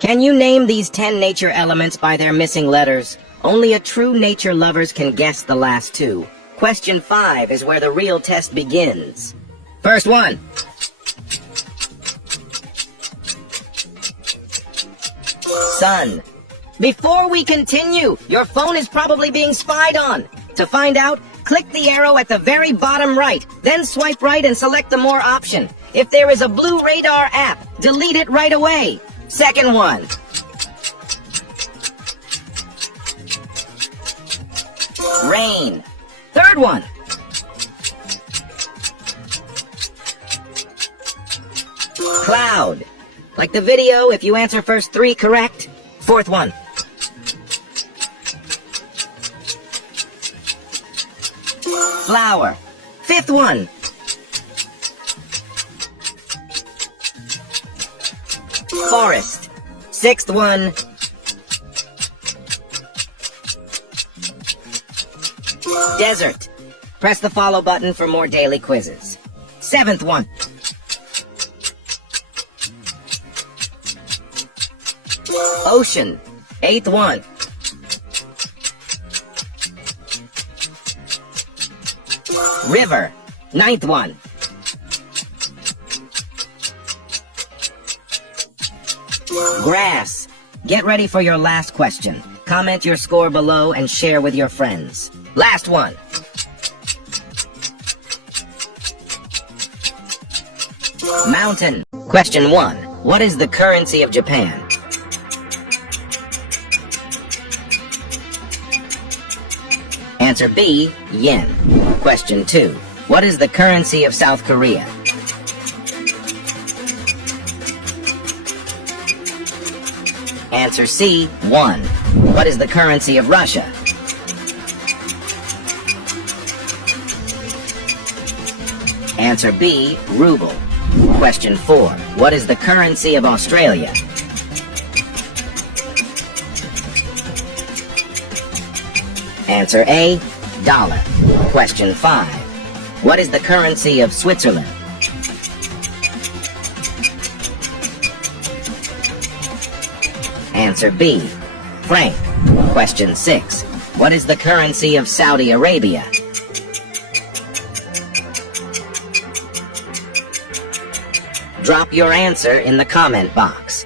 Can you name these 10 nature elements by their missing letters? Only a true nature lovers can guess the last two. Question 5 is where the real test begins. First one. Sun. Before we continue, your phone is probably being spied on. To find out, click the arrow at the very bottom right, then swipe right and select the More option. If there is a blue radar app, delete it right away. Second one. Rain. Third one. Cloud. Like the video if you answer first 3 correct. Fourth one. Flower. Fifth one. Forest. Sixth one. Desert. Press the follow button for more daily quizzes. Seventh one. Ocean. Eighth one. River. Ninth one. Grass. Get ready for your last question. Comment your score below and share with your friends. Last one. Mountain. Question 1. What is the currency of Japan? Answer B, yen. Question 2. What is the currency of South Korea? Answer C, won. What is the currency of Russia? Answer B, ruble. Question 4. What is the currency of Australia? Answer A, dollar. Question 5. What is the currency of Switzerland? Answer B, franc. Question 6. What is the currency of Saudi Arabia? Drop your answer in the comment box.